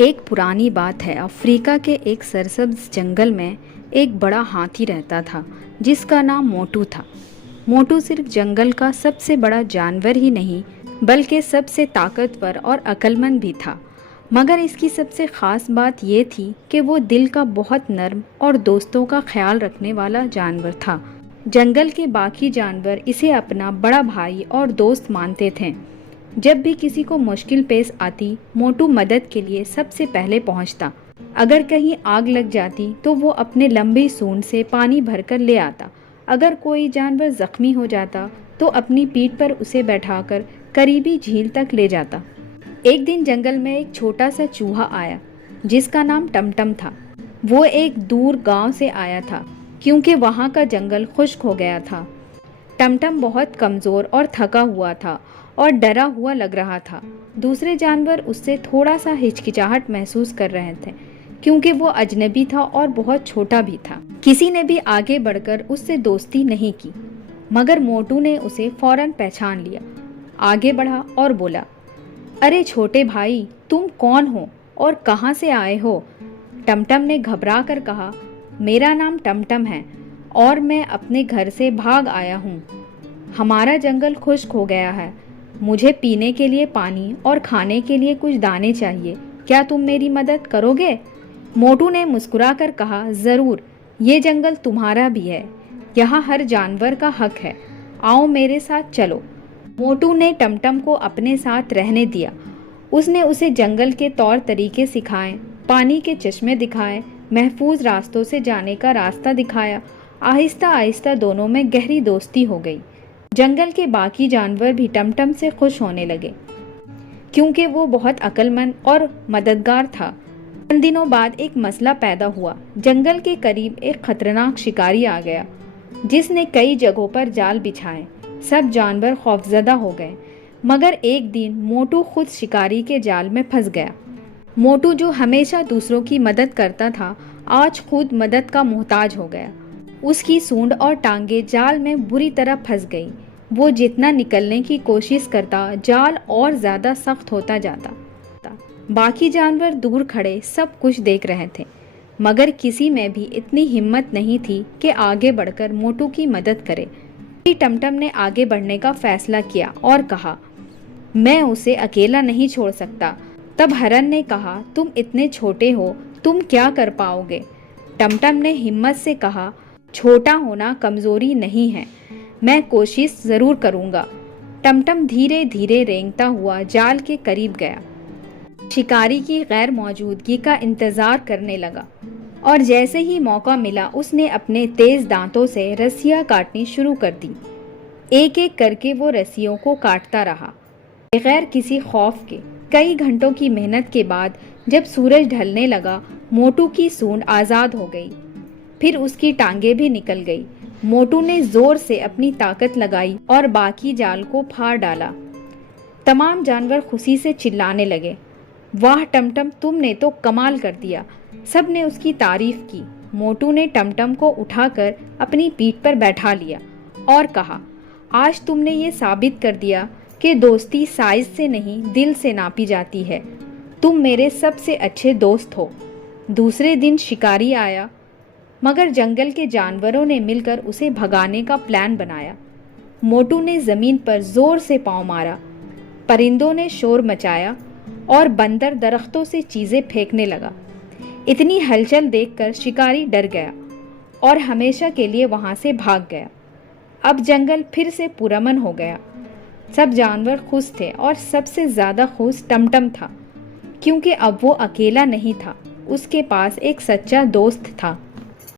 एक पुरानी बात है। अफ्रीका के एक सरसब्ज जंगल में एक बड़ा हाथी रहता था जिसका नाम मोटू था। मोटू सिर्फ जंगल का सबसे बड़ा जानवर ही नहीं बल्कि सबसे ताकतवर और अक्लमंद भी था। मगर इसकी सबसे ख़ास बात यह थी कि वो दिल का बहुत नर्म और दोस्तों का ख्याल रखने वाला जानवर था। जंगल के बाकी जानवर इसे अपना बड़ा भाई और दोस्त मानते थे। जब भी किसी को मुश्किल पेश आती, मोटू मदद के लिए सबसे पहले पहुंचता। अगर कहीं आग लग जाती तो वो अपने लंबी सूंड से पानी भरकर ले आता। अगर कोई जानवर जख्मी हो जाता तो अपनी पीठ पर उसे बैठाकर करीबी झील तक ले जाता। एक दिन जंगल में एक छोटा सा चूहा आया जिसका नाम टमटम था। वो एक दूर गांव से आया था क्योंकि वहाँ का जंगल खुश्क हो गया था। टमटम बहुत कमज़ोर और थका हुआ था और डरा हुआ लग रहा था। दूसरे जानवर उससे थोड़ा सा हिचकिचाहट महसूस कर रहे थे क्योंकि वो अजनबी था और बहुत छोटा भी था। किसी ने भी आगे बढ़कर उससे दोस्ती नहीं की, मगर मोटू ने उसे फौरन पहचान लिया। आगे बढ़ा और बोला, अरे छोटे भाई, तुम कौन हो और कहाँ से आए हो? टमटम ने घबरा कर कहा, मेरा नाम टमटम है और मैं अपने घर से भाग आया हूँ। हमारा जंगल खुश्क हो गया है। मुझे पीने के लिए पानी और खाने के लिए कुछ दाने चाहिए। क्या तुम मेरी मदद करोगे? मोटू ने मुस्कुराकर कहा, ज़रूर, ये जंगल तुम्हारा भी है। यहाँ हर जानवर का हक है। आओ मेरे साथ चलो। मोटू ने टमटम को अपने साथ रहने दिया। उसने उसे जंगल के तौर तरीके सिखाए, पानी के चश्मे दिखाए, महफूज रास्तों से जाने का रास्ता दिखाया। आहिस्ता आहिस्ता दोनों में गहरी दोस्ती हो गई। जंगल के बाकी जानवर भी टमटम से खुश होने लगे क्योंकि वो बहुत अक्लमंद और मददगार था। चंद दिनों बाद एक मसला पैदा हुआ। जंगल के करीब एक खतरनाक शिकारी आ गया जिसने कई जगहों पर जाल बिछाए। सब जानवर खौफजदा हो गए, मगर एक दिन मोटू खुद शिकारी के जाल में फंस गया। मोटू, जो हमेशा दूसरों की मदद करता था, आज खुद मदद का मोहताज हो गया। उसकी सूंड और टांगे जाल में बुरी तरह फंस गई। वो जितना निकलने की कोशिश करता, जाल और ज़्यादा सख्त होता जाता। बाकी जानवर दूर खड़े सब कुछ देख रहे थे, मगर किसी में भी इतनी हिम्मत नहीं थी कि आगे बढ़कर मोटू की मदद करे। टमटम ने आगे बढ़ने का फैसला किया और कहा, मैं उसे अकेला नहीं छोड़ सकता। तब हरन ने कहा, तुम इतने छोटे हो, तुम क्या कर पाओगे? टमटम ने हिम्मत से कहा, छोटा होना कमज़ोरी नहीं है, मैं कोशिश ज़रूर करूँगा। टमटम धीरे धीरे रेंगता हुआ जाल के करीब गया। शिकारी की गैर मौजूदगी का इंतज़ार करने लगा और जैसे ही मौका मिला उसने अपने तेज़ दांतों से रस्सियाँ काटनी शुरू कर दी। एक एक करके वो रस्सियों को काटता रहा, बगैर किसी खौफ के। कई घंटों की मेहनत के बाद जब सूरज ढलने लगा, मोटू की सूंड आज़ाद हो गई। फिर उसकी टांगे भी निकल गई। मोटू ने जोर से अपनी ताकत लगाई और बाकी जाल को फाड़ डाला। तमाम जानवर खुशी से चिल्लाने लगे, वाह टमटम, तुमने तो कमाल कर दिया। सब ने उसकी तारीफ की। मोटू ने टमटम को उठाकर अपनी पीठ पर बैठा लिया और कहा, आज तुमने ये साबित कर दिया कि दोस्ती साइज से नहीं, दिल से नापी जाती है। तुम मेरे सबसे अच्छे दोस्त हो। दूसरे दिन शिकारी आया, मगर जंगल के जानवरों ने मिलकर उसे भगाने का प्लान बनाया। मोटू ने ज़मीन पर जोर से पाँव मारा, परिंदों ने शोर मचाया और बंदर दरख्तों से चीज़ें फेंकने लगा। इतनी हलचल देखकर शिकारी डर गया और हमेशा के लिए वहाँ से भाग गया। अब जंगल फिर से पुरअमन हो गया। सब जानवर खुश थे और सबसे ज़्यादा खुश टमटम था क्योंकि अब वो अकेला नहीं था, उसके पास एक सच्चा दोस्त था।